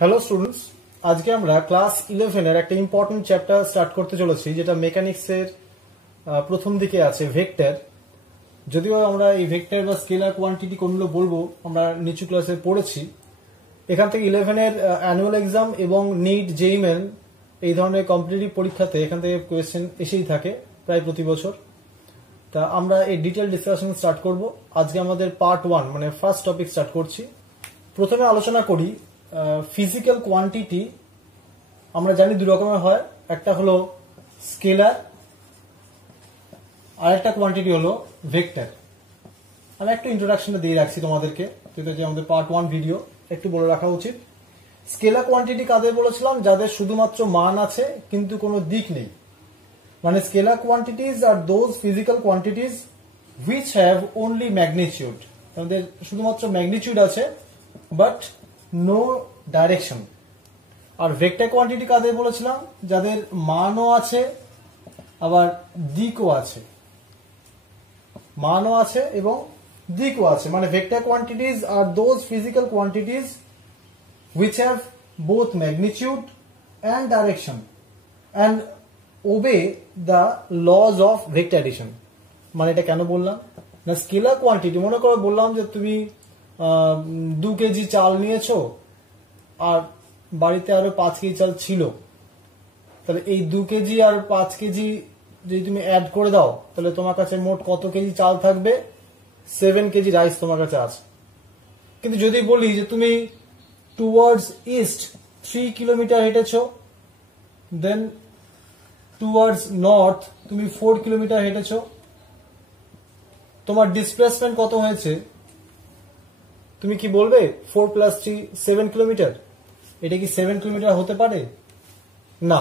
Hello students, আজকে আমরা class 11 এর একটা ইম্পর্টেন্ট চ্যাপ্টার স্টার্ট করতে চলেছি, যেটা মেকানিক্স এর প্রথম দিকে আছে, ভেক্টর। যদিও আমরা এই ভেক্টর বা স্কেলার কোয়ান্টিটি কোনগুলো বলবো আমরা নিচু ক্লাসে পড়েছি। এখান থেকে 11 এর অ্যানুয়াল এক্সাম এবং নিট জেইমেন এই ধরনের কম্পিটিটিভ পরীক্ষাতে এখান থেকে কোয়েশ্চেন এসেই থাকে প্রায় প্রতি বছর। তা আমরা এই ডিটেল ডিসকাশন স্টার্ট করব। আজকে আমাদের পার্ট 1 মানে ফার্স্ট টপিক স্টার্ট করছি। প্রথমে আলোচনা করি ফিজিক্যাল কোয়ান্টিটি। আমরা জানি দুই রকমের হয়, একটা হলো স্কেলার আর একটা কোয়ান্টিটি হলো ভেক্টর। আমি একটু ইন্ট্রোডাকশনটা দিয়ে রাখছি তোমাদেরকে, যেটা যে আমাদের পার্ট 1 ভিডিও, একটু বলে রাখা উচিত। স্কেলার কোয়ান্টিটি কাদের বলেছিলাম? যাদের শুধুমাত্র মান আছে কিন্তু কোনো দিক নেই। মানে scalar quantities R those physical quantities which have only magnitude. তাদের শুধুমাত্র ম্যাগনিটিউড আছে বাট নো ডাইরেকশন। আর ভেক্টর কোয়ান্টিটি কাদের বলেছিলাম? যাদের মানও আছে আবার দিকও আছে, মানও আছে এবং দিকও আছে। মানে vector quantities R those physical quantities which have both magnitude and direction and obey the laws of vector addition. মানে এটা কেন বললাম না? স্কেলার কোয়ান্টিটি, মনে করো বললাম যে তুমি 2 কেজি চাল নিয়েছো আর বাড়িতে আরো 5 কেজি চাল ছিল, তাহলে এই 2 কেজি আর 5 কেজি যদি তুমি অ্যাড করে দাও তাহলে তোমার কাছে মোট কত কেজি চাল থাকবে? 7 কেজি রাইস তোমার কাছে আছে। কিন্তু যদি বলি যে তুমি টুয়ার্ডস ইস্ট 3 কিলোমিটার হেঁটেছো, দেন টুয়ার্ডস নর্থ তুমি 4 কিলোমিটার হেঁটেছো, তোমার ডিসপ্লেসমেন্ট কত হয়েছে? তুমি কি বলবে 4 + 3 7 কিলোমিটার? এটা কি 7 কিলোমিটার হতে পারে? না,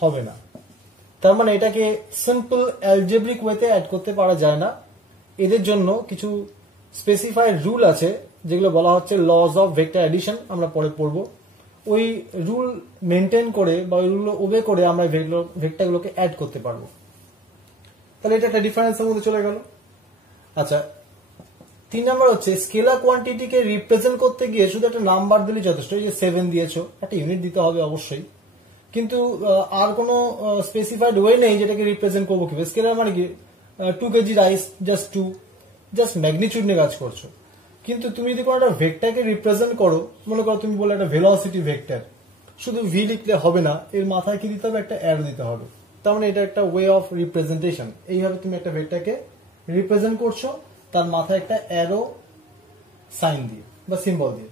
হবে না। তার মানে এটাকে সিম্পল অ্যালজেব্রিক ওয়েতে অ্যাড করতে পারা যায় না। এদের জন্য কিছু স্পেসিফাইড রুল আছে, যেগুলো বলা হচ্ছে লজ অফ ভেক্টর অ্যাডিশন। আমরা পরে পড়ব। ওই রুল মেনটেন করে বা ওই রুল ওবে করে আমরা ভেক্টরগুলোকে অ্যাড করতে পারবো। তাহলে এটা একটা ডিফারেন্সের মধ্যে চলে গেল। আচ্ছা, 3 নাম্বার হচ্ছে স্কেলার কোয়ান্টিটিকে রিপ্রেজেন্ট করতে গিয়ে শুধু একটা নাম্বার দিলে যথেষ্ট। এই যে 7 দিয়েছো, একটা ইউনিট দিতে হবে অবশ্যই, কিন্তু আর কোনো স্পেসিফাইড ওয়ে নেই যেটাকে রিপ্রেজেন্ট করবো কিভাবে। স্কেলার মানে কি 2 কেজি রাইস, জাস্ট ম্যাগনিটিউড নিয়ে কাজ করছো। কিন্তু তুমি যদি কোনো একটা ভেক্টরকে রিপ্রেজেন্ট করো, মনে করো তুমি বলে একটা ভেলোসিটি ভেক্টর, শুধু ভি লিখলে হবে না, এর মাথায় কি দিতে হবে? একটা অ্যারো দিতে হবে। তার মানে এটা একটা ওয়ে অফ রিপ্রেজেন্টেশন। এইভাবে তুমি একটা ভেক্টরকে রিপ্রেজেন্ট করছো, তার মাথায় একটা অ্যারো সাইন দিয়ে বা সিম্বল দিয়ে।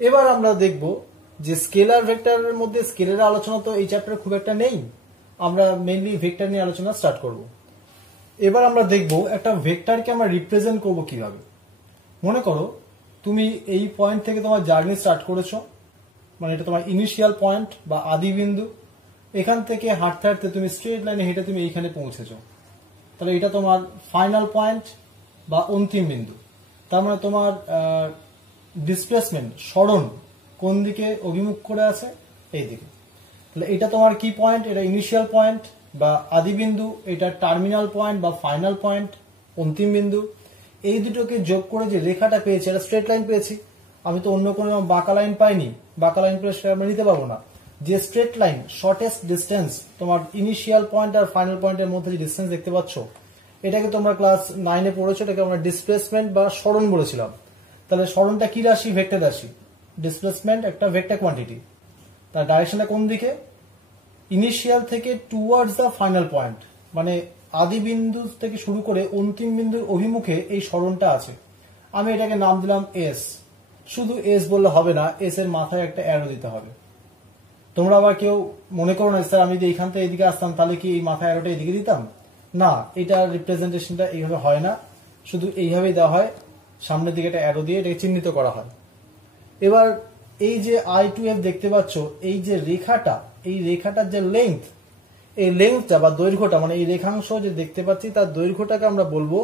এবার আমরা দেখব যে স্কেলার ভেক্টরের মধ্যে স্কেলার আলোচনা তো এই চ্যাপ্টারে খুব একটা নেই, আমরা মেইনলি ভেক্টর নিয়ে আলোচনা স্টার্ট করব। এবার আমরা দেখব একটা ভেক্টরকে আমরা রিপ্রেজেন্ট করব কিভাবে। মনে করো তুমি এই পয়েন্ট থেকে তোমার জার্নি স্টার্ট করেছো, মানে এটা তোমার ইনিশিয়াল পয়েন্ট বা আদি বিন্দু। এখান থেকে হাঁটতে হাঁটতে তুমি স্ট্রেট লাইনে হেঁটে তুমি এইখানে পৌঁছেছো, তাহলে এটা তোমার ফাইনাল পয়েন্ট বা অন্তিম বিন্দু। তার মানে তোমার ডিসপ্লেসমেন্ট, সরণ কোন দিকে অভিমুখ করে আছে? এই দিকে। তাহলে এটা তোমার কি পয়েন্ট? এটা ইনিশিয়াল পয়েন্ট বা আদি বিন্দু, এটা টার্মিনাল পয়েন্ট বা ফাইনাল পয়েন্ট, অন্তিম বিন্দু। এই দুটোকে যোগ করে যে রেখাটা পেয়েছি, এটা স্ট্রেট লাইন পেয়েছি। আমি তো অন্য কোনো বাঁকা লাইন পাইনি, বাঁকা লাইন পেলে সেটা আমরা নিতে পারবো না। যে স্ট্রেট লাইন, শর্টেস্ট ডিস্টেন্স তোমার ইনিশিয়াল পয়েন্ট আর ফাইনাল পয়েন্টের মধ্যে যে ডিস্টেন্স দেখতে পাচ্ছ, এটাকে তোমরা ক্লাস 9-এ পড়েছো, এটাকে আমরা ডিসপ্লেসমেন্ট বা সরণ বলেছিলাম। তাহলে সরণটা কি রাশি? ভেক্টর রাশি। ডিসপ্লেসমেন্ট একটা ভেক্টর কোয়ান্টিটি, তার ডাইরেকশনটা কোন দিকে? ইনিশিয়াল থেকে টুয়ার্ডস দ্য ফাইনাল পয়েন্ট, মানে আদি বিন্দু থেকে শুরু করে অন্তিম বিন্দুর অভিমুখে এই সরণটা আছে। আমি এটাকে নাম দিলাম এস। শুধু এস বললে হবে না, এস এর মাথায় একটা অ্যারো দিতে হবে। তোমরা আবার কেউ মনে করো না স্যার আমি যদি এইখান থেকে এদিকে আসতাম তাহলে কি এই মাথায় অ্যারোটা এদিকে দিতাম? না, এটা রিপ্রেজেন্টেশনটা এইভাবে হয় না, শুধু এইভাবেই দেওয়া হয়, সামনের দিকে একটা অ্যারো দিয়ে এটাকে চিহ্নিত করা হয়। এবার এই যে I2F দেখতে পাচ্ছ, এই যে রেখাটা, এই রেখাটার যে লেন্থ, এই লেন্থটা বা দৈর্ঘ্যটা, মানে এই রেখাংশ যে দেখতে পাচ্ছি তার দৈর্ঘ্যটাকে আমরা বলবো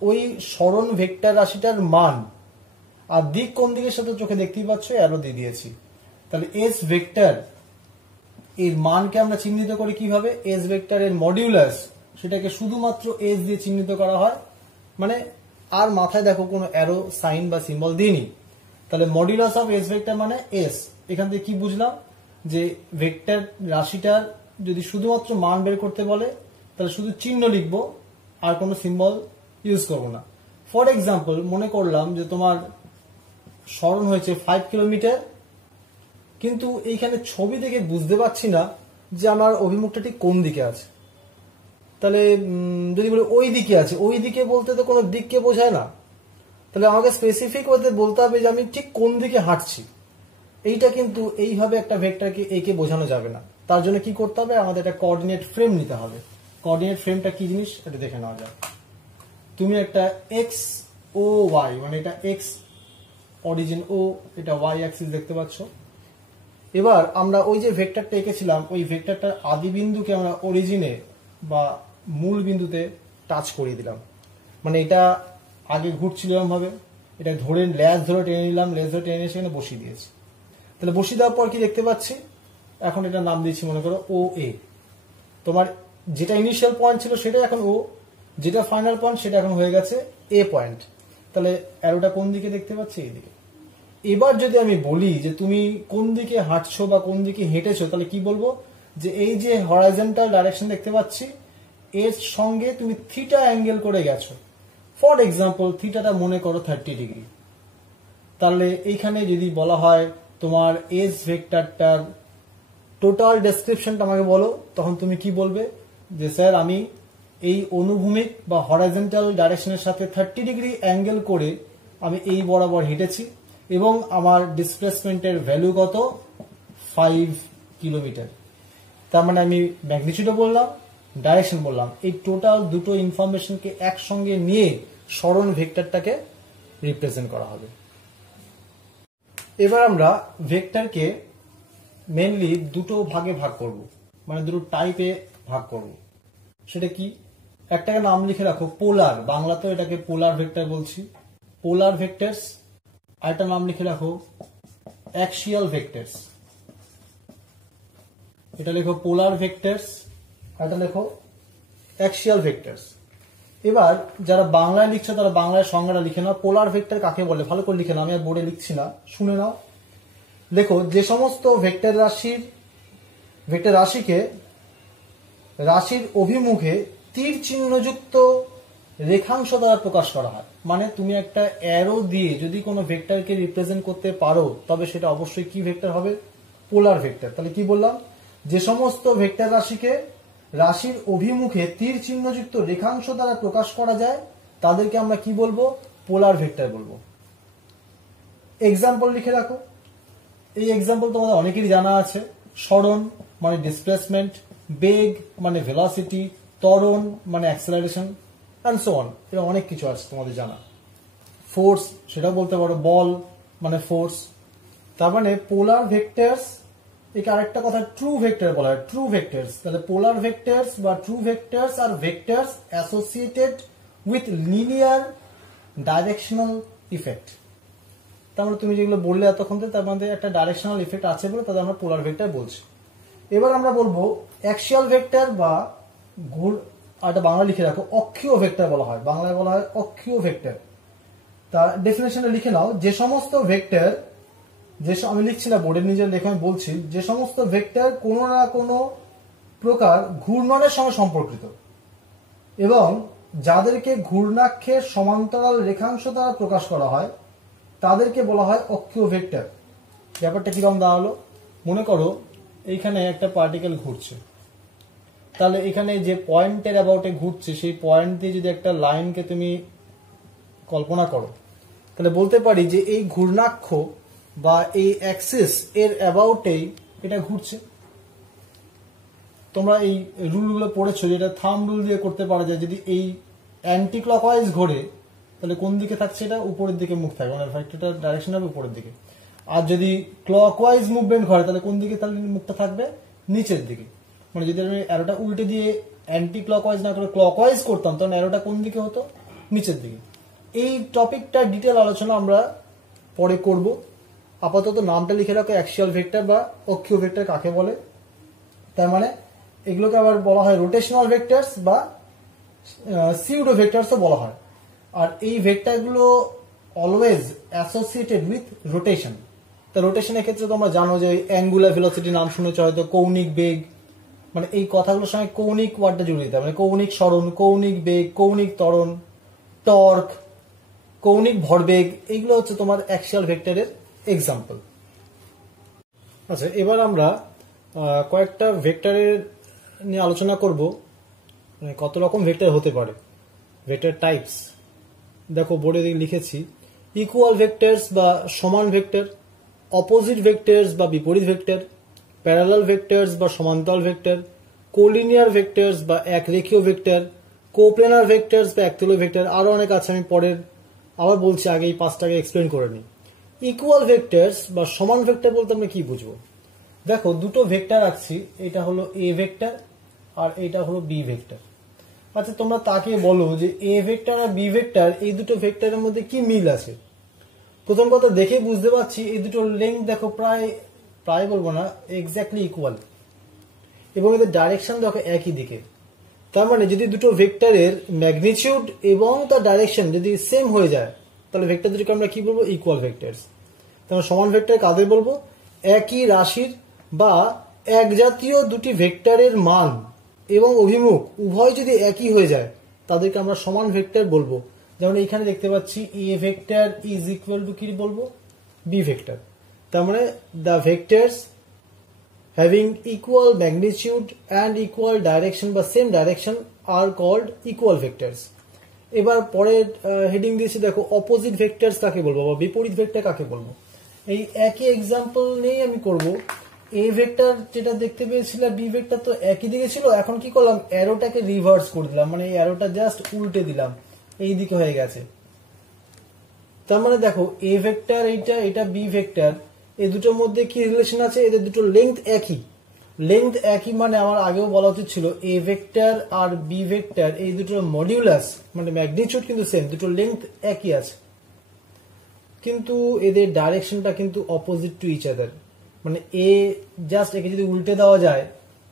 ওই সরণ ভেক্টর রাশিটার মান। আর দিক কোন দিকের সাথে চোখে দেখতেই পাচ্ছ, অ্যারো দিয়ে দিয়েছি। তাহলে এস ভেক্টর এর মানকে আমরা চিহ্নিত করি কিভাবে? এস ভেক্টর এর মডিউলাস, সেটাকে শুধুমাত্র এস দিয়ে চিহ্নিত করা হয়। মানে আর মাথায় দেখো কোনো অ্যারো সাইন বা সিম্বল দিইনি। তাহলে মডিউলাস অফ এস ভেক্টর মানে এস, এখান থেকে কি বুঝলাম যে ভেক্টর রাশিটার যদি শুধুমাত্র মান বের করতে বলে তাহলে শুধু চিহ্ন লিখবো আর কোনো সিম্বল ইউজ করবো না। ফর এক্সাম্পল মনে করলাম যে তোমার সরণ হয়েছে 5 কিলোমিটার, কিন্তু এইখানে ছবি দেখে বুঝতে পারছি না যে আমার অভিমুখটা ঠিক কোন দিকে আছে। তাহলে যদি বলি ওই দিকে আছে, ওই দিকে বলতে তো কোনো দিককে বোঝায় না, তাহলে আমাকে স্পেসিফিক ওয়েতে বলতে হবে যে আমি ঠিক কোন দিকে হাঁটছি। এইটা কিন্তু এইভাবে একটা ভেক্টরকে একে বোঝানো যাবে না। তার জন্য কি করতে হবে, আমাদের একটা কোঅর্ডিনেট ফ্রেম নিতে হবে। কোঅর্ডিনেট ফ্রেমটা কি জিনিস এটা দেখে নেওয়া যাক। তুমি একটা এক্স ও ওয়াই, মানে এটা এক্স অরিজিন ও, এটা ওয়াই অ্যাক্সিস দেখতে পাচ্ছ। এবার আমরা ওই যে ভেক্টরটা এঁকেছিলাম ওই ভেক্টরটার আদি বিন্দুকে আমরা অরিজিনে বা মূল বিন্দুতে টাচ করিয়ে দিলাম। মানে এটা আগে ঘুরছিল এরকম ভাবে, এটা ধরে লেজ ধরে টেনে নিলাম, লেজ ধরে টেনে সেখানে বসিয়ে দিয়েছি। তাহলে বসিয়ে দেওয়ার পর কি দেখতে পাচ্ছি, এখন এটা নাম দিচ্ছি মনে করো ও এ। তোমার যেটা ইনিশিয়াল পয়েন্ট ছিল সেটা এখন ও, যেটা ফাইনাল পয়েন্ট সেটা এখন হয়ে গেছে এ পয়েন্ট। তাহলে অ্যারোটা কোন দিকে দেখতে পাচ্ছি, এইদিকে। এবার যদি আমি বলি যে তুমি কোন দিকে হাঁটছো বা কোন দিকে হেঁটেছো, তাহলে কি বলবো যে এই যে হরাইজন্টাল ডাইরেকশন দেখতে পাচ্ছি এর সঙ্গে তুমি থিটা অ্যাঙ্গেল করে গেছো। ফর এক্সাম্পল থিটাটা মনে করো 30 ডিগ্রি। তাহলে এইখানে যদি বলা হয় তোমার এস ভেক্টরটার টোটাল ডেসক্রিপশনটা আমাকে বলো, তখন তুমি কি বলবে যে স্যার আমি এই অনুভূমিক বা হরাইজন্টাল ডাইরেকশনের সাথে 30 ডিগ্রি অ্যাঙ্গেল করে আমি এই বরাবর হেঁটেছি এবং আমার ডিসপ্লেসমেন্টের ভ্যালু কত 5 কিলোমিটার। তার মানে আমি ম্যাগনিটিউডও বললাম, ডাইরেকশন বললাম, এই টোটাল দুটো ইনফরমেশনকে একসঙ্গে নিয়ে সরণ ভেক্টরটাকে রিপ্রেজেন্ট করা হবে। এবার আমরা ভেক্টরকে মেনলি দুটো ভাগে ভাগ করব, মানে দুটো টাইপে ভাগ করব। সেটা কি, একটাকে নাম লিখে রাখো পোলার, বাংলাতেও এটাকে পোলার ভেক্টর বলছি, পোলার ভেক্টরস। আরেকটা নাম লিখে রাখো অ্যাক্সিয়াল ভেক্টরস, এটা লেখো পোলার ভেক্টরস, এটা লেখো অ্যাক্সিয়াল ভেক্টরস। এবার যারা বাংলায় লিখছো তারা বাংলায় সংজ্ঞাটা লিখে নাও, পোলার ভেক্টর কাকে বলে ভালো করে লিখে নাও, আমি আর বোর্ডে লিখছি না, শুনে নাও। দেখো যে সমস্ত ভেক্টর রাশিকে রাশির অভিমুখে তীর চিহ্নযুক্ত রেখাংশ দ্বারা প্রকাশ করা হয়, মানে তুমি একটা অ্যারো দিয়ে যদি কোনো ভেক্টরকে রিপ্রেজেন্ট করতে পারো তবে সেটা অবশ্যই কি ভেক্টর হবে, পোলার ভেক্টর। তাহলে কি বললাম, যে সমস্ত ভেক্টর রাশিকে রাশির অভিমুখে তীর চিহ্নযুক্ত রেখাংশ দ্বারা প্রকাশ করা যায় তাদেরকে আমরা কি বলবো, পোলার ভেক্টর বলবো। এক্সাম্পল লিখে রাখো, এই এক্সাম্পল তোমাদের অনেকেরই জানা আছে। সরণ মানে ডিসপ্লেসমেন্ট, বেগ মানে ভেলোসিটি, ত্বরণ মানে অ্যাক্সেলারেশন, এন্ড সো অন। এটা অনেক কিছু আছে তোমাদের জানা। ফোর্স সেটাও বলতে পারো, বল মানে ফোর্স। তার মানে পোলার ভেক্টরস, একে আরেকটা কথা ট্রু ভেক্টর বলা হয়, ট্রু ভেক্টরস। তাহলে পোলার ভেক্টরস বা ট্রু ভেক্টরস আর vectors associated with linear directional effect. তারপরে তুমি যেগুলো বললে এতক্ষণ তার মধ্যে একটা ডাইরেকশনাল ইফেক্ট আছে বলে তাদের আমরা পোলার ভেক্টর বলছি। এবার আমরা বলবো অ্যাক্সিয়াল ভেক্টর বা একটা বাংলা লিখে রাখো অক্ষীয় ভেক্টর বলা হয়, বাংলায় বলা হয় অক্ষীয় ভেক্টর। তার ডেফিনেশনটা লিখে নাও, যে সমস্ত ভেক্টর, আমি লিখছি না বোর্ডের নিজের লেখা, আমি বলছি যে সমস্ত ভেক্টর কোনো না কোনো প্রকার ঘূর্ণনের সঙ্গে সম্পর্কিত এবং যাদেরকে ঘূর্ণাক্ষের সমান্তরাল রেখাংশ দ্বারা প্রকাশ করা হয় তাদেরকে বলা হয় অক্ষীয় ভেক্টর। ব্যাপারটা কিরকম দাঁড়ালো, মনে করো এইখানে একটা পার্টিকেল ঘুরছে, তাহলে এখানে যে পয়েন্টের অ্যাবাউটে ঘুরছে সেই পয়েন্ট দিয়ে যদি একটা লাইনকে তুমি কল্পনা করো, তাহলে বলতে পারি যে এই ঘূর্ণাক্ষ বা এই অ্যাক্সিস এর অ্যাবাউটেই এটা ঘুরছে। তোমরা এই রুলগুলো পড়েছো, যেটা থাম্ব রুল দিয়ে করতে পারা যায়। যদি এই অ্যান্টি ক্লকওয়াইজ ঘোরে তাহলে কোন দিকে থাকছে, এটা উপরের দিকে মুখ থাকবে, মানে ভেক্টরটার ডাইরেকশন হবে উপরের দিকে। আর যদি ক্লকওয়াইজ মুভমেন্ট ঘরে তাহলে কোন দিকে তাহলে মুখটা থাকবে, নিচের দিকে। মানে যদি আমি অ্যারোটা উল্টে দিয়ে অ্যান্টি ক্লকওয়াইজ না করে ক্লকওয়াইজ করতাম তখন অ্যারোটা কোন দিকে হতো, নিচের দিকে। এই টপিকটা ডিটেল আলোচনা আমরা পরে করব। আপাতত নামটা লিখে রাখো অ্যাক্সিয়াল ভেক্টর বা অক্ষীয় ভেক্টর কাকে বলে। তার মানে এগুলোকে আবার বলা হয় রোটেশনাল ভেক্টরস বা সিউডো ভেক্টরসও বলা হয়। আর এই ভেক্টরগুলো অলওয়েজ অ্যাসোসিয়েটেড উইথ রোটেশন। তা রোটেশনের ক্ষেত্রে তোমরা জানো যে অ্যাঙ্গুলার ভেলোসিটি নাম শুনেছ হয়তো, কৌণিক বেগ, মানে এই কথাগুলোর সঙ্গে কৌণিক ওয়ার্ডটা জুড়ে দিতে হবে, মানে কৌণিক সরণ, কৌণিক বেগ, কৌণিক ত্বরণ, টর্ক, কৌণিক ভরবেগ, এইগুলো হচ্ছে তোমার অ্যাক্সিয়াল ভেক্টরের এক্সাম্পল। আচ্ছা, এবার আমরা কয়েকটা ভেক্টরের নিয়ে আলোচনা করব, মানে কত রকম ভেক্টর হতে পারে, ভেক্টর টাইপস। দেখো বোর্ডে লিখেছি ইকুয়াল ভেক্টরস বা সমান ভেক্টর, অপোজিট ভেক্টরস বা বিপরীত ভেক্টর, প্যারালাল ভেক্টরস বা সমান্তরাল ভেক্টর, কোলিনিয়ার ভেক্টরস বা একরেখীয় ভেক্টর, কোপ্লেনার ভেক্টরস বা একতলীয় ভেক্টর, আরো অনেক আছে, আমি পরের আবার বলছি, আগে এই পাঁচটাকে এক্সপ্লেন করে নিই। ইকুয়াল ভেক্টরস বা সমান ভেক্টর বলতে আমরা কি বুঝবো? দেখো দুটো ভেক্টর রাখছি, এটা হলো এ ভেক্টর আর এটা হলো বি ভেক্টর। আচ্ছা, তোমরা তাকে বলো যে এ ভেক্টর আর বি ভেক্টর এই দুটো ভেক্টরের মধ্যে কি মিল আছে? প্রথম কথা দেখে বুঝতে পারছি এই দুটো লেন্থ দেখো প্রায় বলবো না, এক্স্যাক্টলি ইকুয়াল, এবং এদের ডাইরেকশন দেখো একই দিকে। তার মানে যদি দুটো ভেক্টরের ম্যাগনিটিউড এবং তার ডাইরেকশন যদি সেম হয়ে যায়, তাহলে ভেক্টর দুটোকে আমরা কি বলবো? Equal vectors. তাহলে সমান ভেক্টর কাদের বলবো? একই রাশির বা এক জাতীয় দুটি ভেক্টরের মান এবং অভিমুখ উভয় যদি একই হয়ে যায় তাদেরকে আমরা সমান ভেক্টর বলবো। যেমন এইখানে দেখতে পাচ্ছি A vector is equal to কি বলবো? B vector. তার মানে the vectors having equal magnitude and equal direction বা same direction are called equal vectors. এবার পরের হেডিং দিয়েছি দেখো অপোজিট ভেক্টরস কাকে বলবো বা বিপরীত ভেক্টর কাকে বলবো। এই একই এক্সাম্পল নিয়ে আমি করব। এ ভেক্টর যেটা দেখতে পেয়েছিলাম, বি ভেক্টর তো একই দিকে ছিল, এখন কি করলাম? অ্যারোটাকে রিভার্স করে দিলাম, মানে এই অ্যারোটা জাস্ট উল্টে দিলাম, এই দিকে হয়ে গেছে। তার মানে দেখো এ ভেক্টর এইটা, এটা বি ভেক্টর, এই দুটোর মধ্যে কি রিলেশন আছে? এদের দুটো লেংথ একই। লেংথ একই মানে আমার আগেও বলা উচিত ছিল এ ভেক্টর আর বি ভেক্টর এই দুটোর মডিউলাস মানে ম্যাগনিটিউড কিন্তু সেম, দুটো লেংথ একই আছে, কিন্তু এদের ডাইরেকশনটা কিন্তু অপোজিট টু ইচ আদার। মানে এ জাস্ট একে যদি উল্টে দেওয়া যায়,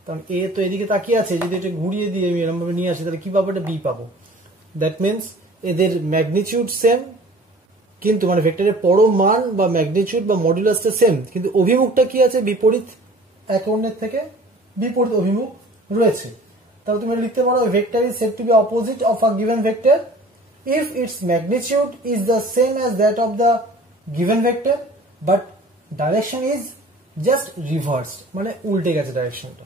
কারণ এ তো এদিকে তাকিয়ে আছে, যদি এটা ঘুরিয়ে দিয়ে আমি এরকম ভাবে নিয়ে আসি তাহলে কি পাবো? এটা বি পাবো। দ্যাট মিনস এদের ম্যাগনিটিউড সেম, কিন্তু মানে ভেক্টরের পরম মান বা ম্যাগনিটিউড বা মডুলাসটা সেম, কিন্তু অভিমুখটা কি আছে? বিপরীত, একে অন্যের থেকে বিপরীত অভিমুখ রয়েছে। তাহলে তুমি লিখতে পারো vector is said to be opposite of a given vector if its magnitude is the same as that of the given vector but direction is just reversed, মানে উল্টে গেছে ডাইরেকশনটা।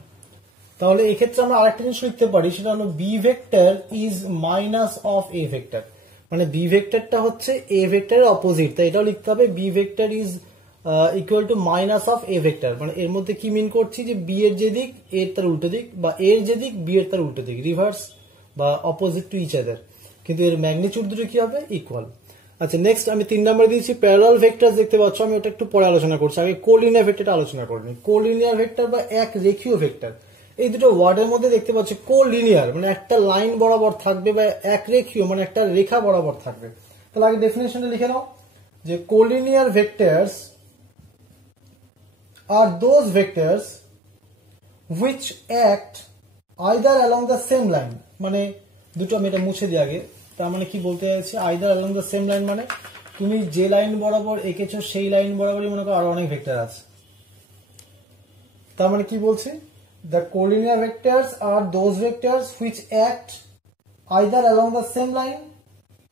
তাহলে এই ক্ষেত্রে আমরা আরেকটা জিনিস লিখতে পারি, সেটা হলো B vector is minus of A vector, মানে বি ভেক্টরটা হচ্ছে এ ভেক্টরের অপোজিট, তাই এটাও লিখতে হবে B vector is equal to minus of A vector. মানে এর মধ্যে কি মিন করছি যে বি এর যে দিক এর তার উল্টো দিক, বা এর যে দিক বি এর তার উল্টো দিক, রিভার্স বা অপোজিট টু ইচ আদার, কিন্তু এর ম্যাগনিটিউড দুটো কি হবে? ইকুয়াল। আচ্ছা, নেক্সট আমি 3 নাম্বার দিয়েছি প্যারালাল ভেক্টর। দেখতে পাচ্ছ আমি ওটা একটু পরে আলোচনা করছি, আগে কোলিনিয়ার ভেক্টরটা আলোচনা করিনি। কোলিনিয়ার ভেক্টর বা এক রেখীয় ভেক্টর, এই দুটো ওয়ার্ডের মধ্যে দেখতে পাচ্ছ কোলিনিয়ার মানে একটা লাইন বরাবর থাকবে, বা এক রেখীয় মানে একটা রেখা বরাবর থাকবে। তাহলে আগে ডেফিনেশনটা লিখে নাও যে collinear vectors are those vectors which act either along the same line, মানে দুটো আমি এটা মুছে দিই আগে। তার মানে কি বলতে চাইছি? either along the same line মানে তুমি যে লাইন বরাবর এঁকেছো সেই লাইন বরাবরই মনে করো আরো অনেক ভেক্টর আছে। তার মানে কি বলছি? the collinear vectors are those vectors which act either along the same line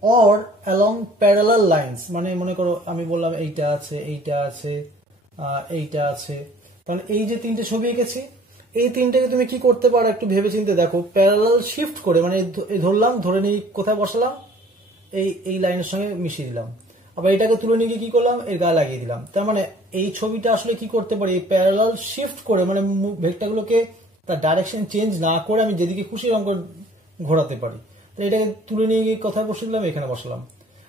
or along parallel lines, মানে মনে করো আমি বললাম এইটা আছে, এইটা আছে, এইটা আছে, কারণ এই যে তিনটে ছবি এঁকেছি এই তিনটাকে তুমি কি করতে পারো একটু ভেবে চিন্তে দেখো, প্যারালাল শিফট করে, মানে ধরলাম, ধরে নিয়ে কোথায় বসালাম? এই লাইনের সঙ্গে মিশিয়ে দিলাম, আবার এটাকে তুলে নিয়ে গিয়ে কি করলাম? এর গায়ে লাগিয়ে দিলাম। তার মানে এই ছবিটা আসলে কি করতে পারি? প্যারালাল শিফট করে, মানে ভেক্টরগুলোকে তার ডাইরেকশন চেঞ্জ না করে আমি যেদিকে খুশি রকম করে ঘোরাতে পারি। তো এটাকে তুলে নিয়ে গিয়ে কোথায় বসিয়ে দিলাম? এখানে বসালাম,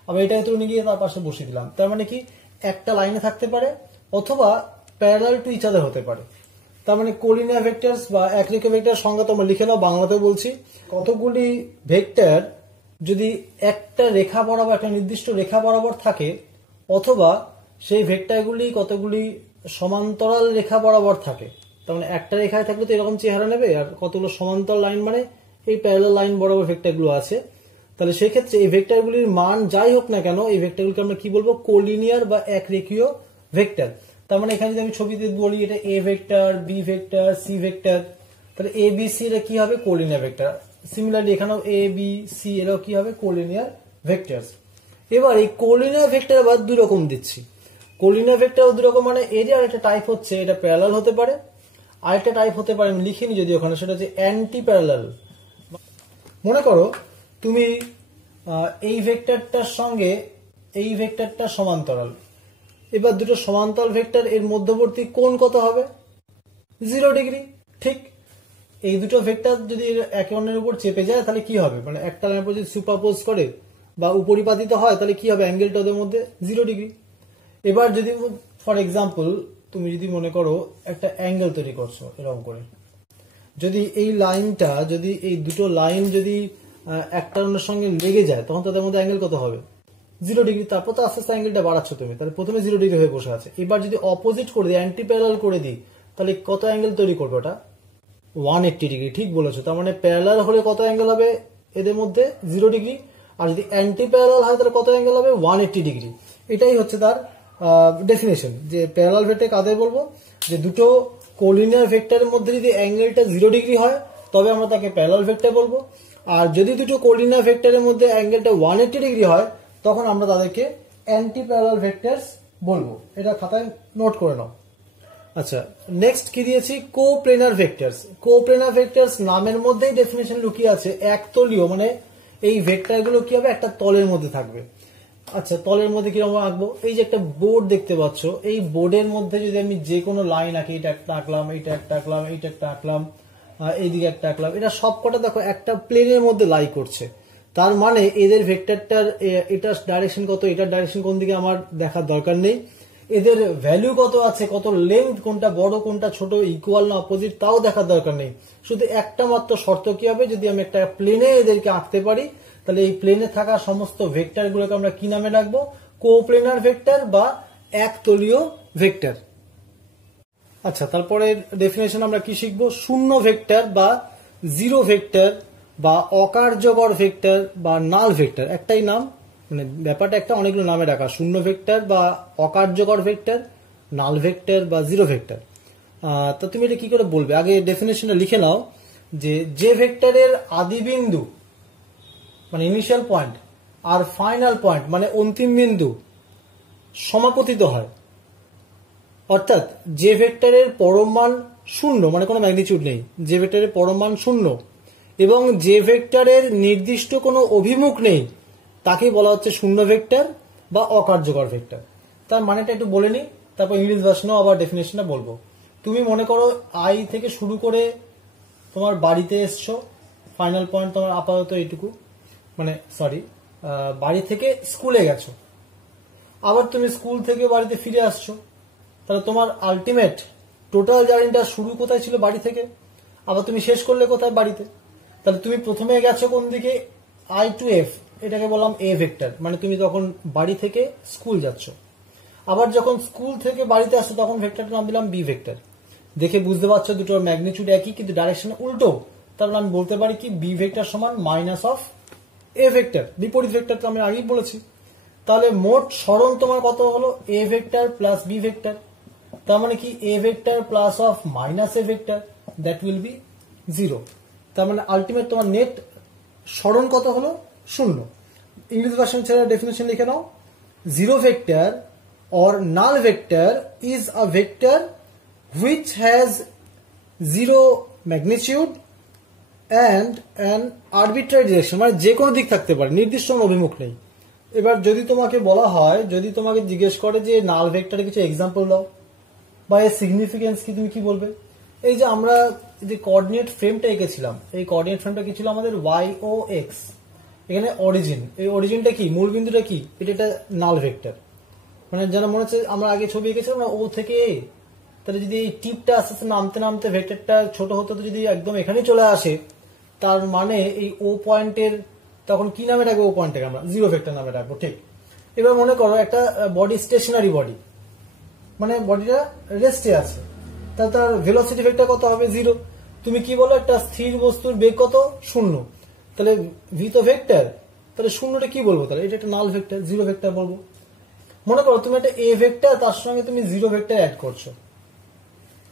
আবার এটাকে তুলে নিয়ে গিয়ে তার পাশে বসিয়ে দিলাম। তার মানে কি একটা লাইনে থাকতে পারে অথবা প্যারালাল টু ইচ আদার হতে পারে। তার মানে কোলিনিয়ার ভেক্টরস বা একরেখীয় ভেক্টর সংজ্ঞা তোমরা লিখে নাও, বাংলাতে বলছি। কতগুলি ভেক্টর যদি একটা রেখা বরাবর, একটা নির্দিষ্ট রেখা বরাবর থাকে, অথবা সেই ভেক্টরগুলি কতগুলি সমান্তরাল রেখা বরাবর থাকে, তার মানে একটা রেখায় থাকলে তো এরকম চেহারা নেবে, আর কতগুলো সমান্তরাল লাইন মানে এই প্যারালাল লাইন বরাবর ভেক্টরগুলো আছে। তাহলে সেক্ষেত্রে এই ভেক্টরগুলির মান যাই হোক না কেন, এই ভেক্টরগুলোকে আমরা কি বলবো? কোলিনিয়ার বা একরেখীয় ভেক্টর। তার মানে এখানে যদি আমি ছবিতে বলি এটা A vector, B vector, C vector, তাহলে এ বি সি এর কি হবে কোলিনিয়ার ভেক্টর। সিমিলারলি এখানেও এ বি সি এরও কি হবে কোলিনিয়ার ভেক্টর। এবার এই কোলিনিয়ার ভেক্টর আবার দুই রকম দিচ্ছি। কোলিনিয়ার ভেক্টর দুই রকম মানে এর একটা টাইপ হচ্ছে এটা প্যারালাল হতে পারে, আরেকটা টাইপ হতে পারে আমি লিখিনি যদি ওখানে, সেটা হচ্ছে অ্যান্টি প্যারালাল। মনে করো তুমি এই ভেক্টরটার সঙ্গে এই ভেক্টরটা সমান্তরাল, এবার দুটো সমান্তরাল ভেক্টর এর মধ্যবর্তী কোণ কত হবে 0 ডিগ্রি। ঠিক এই দুটো ভেক্টর যদি একে অন্যের উপর চেপে যায় তাহলে কি হবে, মানে একটা লাইনের উপর যদি সুপারপোজ করে বা উপরিপাতিত হয় তাহলে কি হবে অ্যাঙ্গেলটা ওদের মধ্যে 0 ডিগ্রি। এবার যদি ফর এক্সাম্পল তুমি যদি মনে করো একটা অ্যাঙ্গেল তৈরি করছো এরকম করে, যদি এই লাইনটা যদি এই দুটো লাইন যদি একটা অন্যের সঙ্গে লেগে যায় তখন তাদের মধ্যে অ্যাঙ্গেল কত হবে 0 ডিগ্রি। তারপর তো আস্তে আস্তে অ্যাঙ্গেলটা বাড়াচ্ছ তুমি, তাহলে প্রথমে 0 ডিগ্রি হয়ে বসে আছে। এবার যদি অপোজিট করে দিই, অ্যান্টি প্যারালাল করে দিই, তাহলে কত অ্যাঙ্গেল তৈরি করবে ওটা 180 ডিগ্রি। ঠিক বলেছো, তার মানে প্যারালাল হলে কত অ্যাঙ্গেল হবে এদের মধ্যে 0 ডিগ্রি, আর যদি অ্যান্টি প্যারালাল হয় তাহলে কত অ্যাঙ্গেল হবে 180 ডিগ্রি। এটাই হচ্ছে তার ডেফিনেশন যে প্যারালাল ভেক্টর কাদের বলবো, যে দুটো কোলিনিয়ার ভেক্টরের মধ্যে যদি অ্যাঙ্গেলটা 0 ডিগ্রি হয় তবে আমরা তাকে প্যারালাল ভেক্টর বলবো, আর যদি দুটো কোলিনিয়ার ভেক্টরের মধ্যে অ্যাঙ্গেলটা 180 ডিগ্রি হয় তখন আমরা তাদেরকে অ্যান্টি প্যারালাল ভেক্টরস বলবো। এটা খাতায় নোট করে নাও। আচ্ছা, নেক্সট কি দিয়েছি, কোপ্লেনার ভেক্টরস। কোপ্লেনার ভেক্টরস নামের মধ্যেই ডেফিনেশন লুকিয়ে আছে, একতলীয়, মানে এই ভেক্টরগুলো কি হবে একটা তলের মধ্যে থাকবে। আচ্ছা, তলের মধ্যে কিরকম আঁকবো, এই যে একটা বোর্ড দেখতে পাচ্ছ, এই বোর্ডের মধ্যে যদি আমি যে কোনো লাইন আঁকি, এটা একটা আঁকলাম, এইটা একটা আঁকলাম, এইটা একটা আঁকলাম, এইদিকে একটা আঁকলাম, এটা সবকটা দেখো একটা প্লেনের মধ্যে লাই করছে। তার মানে এদের ভেক্টরটার এটার ডাইরেকশন কত, এটার ডাইরেকশন কোন দিকে আমার দেখার দরকার নেই, এদের ভ্যালু কত আছে, কত লেন্থ, কোনটা বড় কোনটা ছোট, ইকুয়াল না অপোজিট তাও দেখার দরকার নেই। শুধু একটা মাত্র শর্ত কি হবে, যদি আমি একটা প্লেনে এদেরকে আঁকতে পারি তাহলে এই প্লেনে থাকা সমস্ত ভেক্টর গুলোকে আমরা কি নামে রাখবো, কোপ্লেনার ভেক্টর বা একতলীয় ভেক্টর। আচ্ছা, তারপরে ডেফিনেশন আমরা কি শিখবো, শূন্য ভেক্টর বা জিরো ভেক্টর বা অকার্যকর ভেক্টর বা নাল ভেক্টর। একটাই নাম, মানে ব্যাপারটা একটা, অনেকগুলো নামে রাখা, শূন্য ভেক্টর বা অকার্যকর ভেক্টর, নাল ভেক্টর বা জিরো ভেক্টর। তো তুমি এটা কি করে বলবে, আগে ডেফিনেশনটা লিখে নাও, যে ভেক্টরের আদি বিন্দু মানে ইনিশিয়াল পয়েন্ট আর ফাইনাল পয়েন্ট মানে অন্তিম বিন্দু সমাপতিত হয়, অর্থাৎ যে ভেক্টরের পরম মান 0 মানে কোনো ম্যাগনিটিউড নেই, যে ভেক্টরের পরম মান 0 এবং যে ভেক্টরের নির্দিষ্ট কোনো অভিমুখ নেই তাকে বলা হচ্ছে শূন্য ভেক্টর বা অকার্যকর ভেক্টর। তার মানেটা একটু বলে নিই, তারপর ইংলিশ ভার্সনেও আবার ডেফিনেশনটা বলবো। তুমি মনে করো আই থেকে শুরু করে তোমার বাড়িতে এসছো, ফাইনাল পয়েন্ট তোমার আপাতত এইটুকু, মানে সরি বাড়ি থেকে স্কুলে গেছো, আবার তুমি স্কুল থেকে বাড়িতে ফিরে আসছো, তাহলে তোমার আলটিমেট টোটাল জার্নিটা শুরু কোথায় ছিল, বাড়ি থেকে, আবার তুমি শেষ করলে কোথায়, বাড়িতে। তাহলে তুমি প্রথমে গেছো কোন দিকে, আই টু এফ, এটাকে বললাম এ ভেক্টর, মানে তুমি তখন বাড়ি থেকে স্কুল যাচ্ছ। আবার যখন স্কুল থেকে বাড়িতে আসছো তখন ভেক্টরটার নাম দিলাম বি ভেক্টর। দেখে বুঝতে পারছো দুটোর ম্যাগনিটিউড একই কিন্তু ডাইরেকশন উল্টো, তাহলে আমি বলতে পারি কি বি ভেক্টর সমান মাইনাস অফ এ ভেক্টর, বিপরীত ভেক্টর তো আমি আগেই বলেছি। তাহলে মোট সরণ তোমার কত হলো, A vector plus B vector, তার মানে কি A vector plus of minus A vector, that will be 0। তার মানে আলটিমেট তোমার নেট সরণ কত হলো 0। ইংলিশ ভার্সন ছেড়ে ডেফিনেশন লিখে নাও, zero vector or null vector is a vector which has zero magnitude and an arbitrary direction, মানে যে কোনো দিক থাকতে পারে, নির্দিষ্ট অভিমুখ নেই। এবার যদি তোমাকে বলা হয়, যদি তোমাকে জিজ্ঞেস করে যে নাল ভেক্টরের কিছু এক্সাম্পল দাও বা এর সিগনিফিকেন্স কি, তুমি কি বলবে? এই যে আমরা যে কোঅর্ডিনেট ফ্রেমটা এঁকেছিলাম, এই কোঅর্ডিনেট ফ্রেমটা কি ছিল আমাদের y ও x, এখানে অরিজিন, এই অরিজিনটা কি, মূল বিন্দুটা কি, এটা একটা নাল ভেক্টর, মানে যেন মনে হচ্ছে আমরা আগে ছবি এঁকেছিলাম না ও থেকে এ, তাহলে যদি এই টিপটা আস্তে আস্তে নামতে নামতে ভেক্টরটা ছোট হতে তো যদি একদম এখানেই চলে আসে, তার মানে এই ও পয়েন্টের তখন কি নামে রাখবো, ও পয়েন্টটাকে আমরা জিরো ভেক্টর নামে রাখবো। ঠিক, এবার মনে করো একটা বডি স্টেশনারি বডি, মানে বডিটা রেস্টে আছে, তাহলে তার ভেলোসিটি ভেক্টর কত হবে 0। তুমি কি বলো, একটা স্থির বস্তুর বেগ কত 0, তাহলে ভি তো ভেক্টর, তাহলে শূন্যটা কি বলবো, তাহলে এটা একটা নাল ভেক্টর, জিরো ভেক্টর বলবো। মনে করো তুমি একটা এ ভেক্টর, তার সঙ্গে তুমি জিরো ভেক্টর অ্যাড করছো।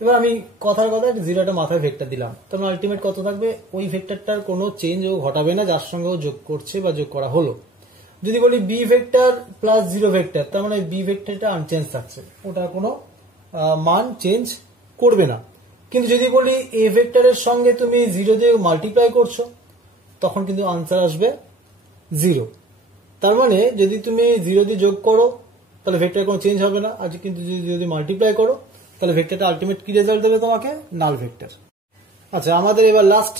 এবার আমি কথার কথা জিরো একটা মাথায় ভেক্টর দিলাম, তখন আলটিমেট কত থাকবে? ওই ভেক্টরটার কোনো চেঞ্জ ও ঘটাবে না যার সঙ্গে ও যোগ করছে বা যোগ করা হলো। যদি বলি B vector plus zero vector, তার মানে বি ভেক্টরটা আনচেঞ্জ থাকছে, ওটার কোনো মান চেঞ্জ করবে না। কিন্তু যদি বলি এ ভেক্টরের সঙ্গে তুমি জিরো দিয়ে মাল্টিপ্লাই করছো, তখন কিন্তু আনসার আসবে জিরো। তার মানে যদি তুমি জিরো দিয়ে যোগ করো তাহলে ভেক্টরের কোনো চেঞ্জ হবে না, আর কিন্তু যদি মাল্টিপ্লাই করো তাহলে ভেক্টরটা আলটিমেট কি রেজাল্ট দেবে তোমাকে? নাল ভেক্টর। আচ্ছা, আমাদের এবার লাস্ট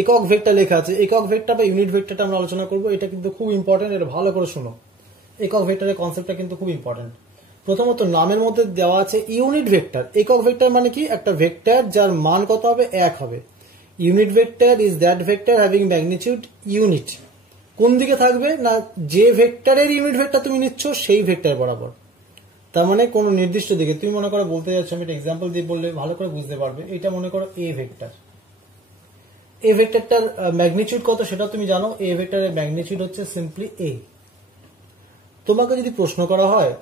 একক ভেক্টর লেখা আছে। একক ভেক্টর বা ইউনিট ভেক্টরটা আমরা আলোচনা করবো। এটা কিন্তু খুব ইম্পর্টেন্ট, এটা ভালো করে শোনো। একক ভেক্টরের কনসেপ্টটা কিন্তু খুব ইম্পর্টেন্ট। প্রথমত নামের মধ্যে দেওয়া আছে ইউনিট ভেক্টর। একক ভেক্টর মানে কি? একটা ভেক্টর যার মান কত হবে? 1 হবে। Unit vector is that vector having magnitude unit. কোন দিকে থাকবে না? যে ভেক্টরের ইউনিট ভেক্টর তুমি নিচ্ছ সেই ভেক্টর বরাবর। তার মানে কোন নির্দিষ্ট দিকে। তুমি মনে করো বলতে যাচ্ছ, আমি একটা এক্সাম্পল দিয়ে বললে ভালো করে বুঝতে পারবে। এটা মনে করো এ ভেক্টর। এ ভেক্টরটার ম্যাগনিটিউড কত সেটা তুমি জানো। এ ভেক্টরের ম্যাগনিটিউড হচ্ছে সিম্পলি এ। তোমাকে যদি প্রশ্ন করা হয়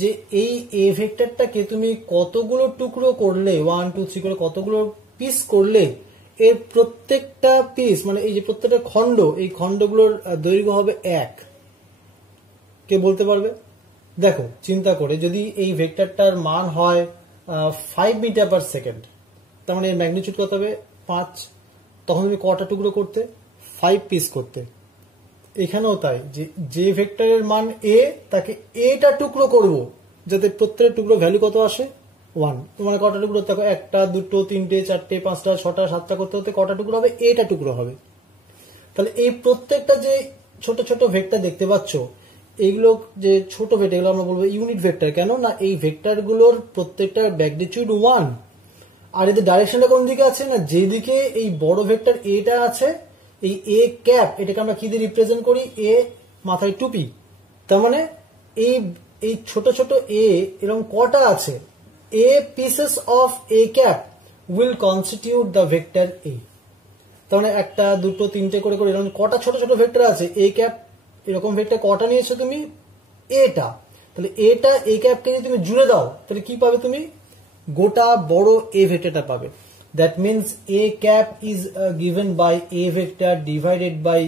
যে এই এ ভেক্টরটাকে তুমি কতগুলো টুকরো করলে, 1 2 3 করে কতগুলো পিস করলে এর প্রত্যেকটা পিস মানে এই যে প্রত্যেকটা খণ্ড, এই খণ্ডগুলোর দৈর্ঘ্য হবে 1, কে বলতে পারবে? দেখো চিন্তা করে, যদি এই ভেক্টরটার মান হয় 5 মিটার পার সেকেন্ড, তার মানে এর ম্যাগনিটিউড কত হবে? 5। তখন তুমি কটা টুকরো করতে? 5 পিস করতে। এখানেও তাই, যে ভেক্টরের মান এ, তাকে এটা টুকরো করব যাতে প্রত্যেকটা টুকরো ভ্যালু কত আসে? 1। তোমার কটা টুকরো? দেখো 1টা 2টো 3টে 4টে 5টা 6টা 7টা করতে হতে কটা টুকরো হবে? এটা টুকরো হবে। তাহলে এই প্রত্যেকটা যে ছোট ছোট ভেক্টর দেখতে পাচ্ছ, এইগুলো যে ছোট ভেক্টর, এগুলো আমরা বলবো ইউনিট ভেক্টর। কেন না? এই ভেক্টর গুলোর প্রত্যেকটার ম্যাগনিটিউড 1। আর এদের ডাইরেকশনটা কোন দিকে আছে না? যেদিকে এই বড় ভেক্টর এটা আছে, এই এ ক্যাপ, এটাকে আমরা কি দিয়ে রিপ্রেজেন্ট করি? এ মাথায় টুপি। তার মানে এই ছোট ছোট এ এরকম কটা আছে? A pieces of A cap will constitute the vector A. তার মানে 1টা 2টো 3টে করে করে এরকম কটা ছোট ছোট ভেক্টর আছে? এ ক্যাপ এরকম ভেক্টর কটা নিয়েছো তুমি? এটা। তাহলে এটা এ ক্যাপকে যদি তুমি জুড়ে দাও তাহলে কি পাবে তুমি? গোটা বড় এ ভেক্টরটা পাবে। That means A cap is given by A vector divided by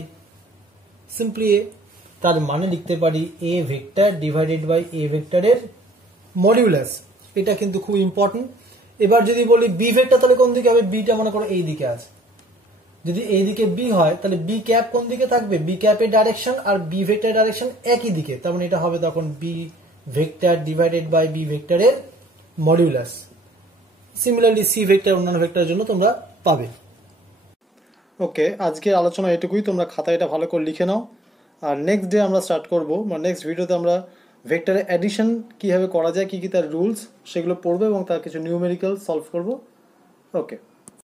simply A. তার মানে লিখতে পারি A vector divided by A ভেক্টরের মডিউলাস। এটা কিন্তু খুব ইম্পর্টেন্ট। এবার যদি বলি বি ভেক্টর, তাহলে কোন দিকে হবে? বিটা মনে করো এই দিকে আছে। যদি এই দিকে বি হয় তাহলে বি ক্যাপ কোন দিকে থাকবে? বি ক্যাপের ডাইরেকশন আর বি ভেক্টর ডাইরেকশন একই দিকে। তার মানে এটা হবে তখন B vector divided by B ভেক্টরের মডিউলাস। সিমিলারলি সি ভেক্টর অন্যান্য ভেক্টরের জন্য তোমরা পাবে। ওকে, আজকের আলোচনা এটুকুই। তোমরা খাতায় এটা ভালো করে লিখে নাও। আর নেক্সট ডে আমরা স্টার্ট করবো, মানে নেক্সট ভিডিওতে আমরা ভেক্টরের অ্যাডিশন কীভাবে করা যায়, কী কী তার রুলস, সেগুলো পড়বো এবং তার কিছু নিউমেরিক্যাল সলভ করবো। ওকে।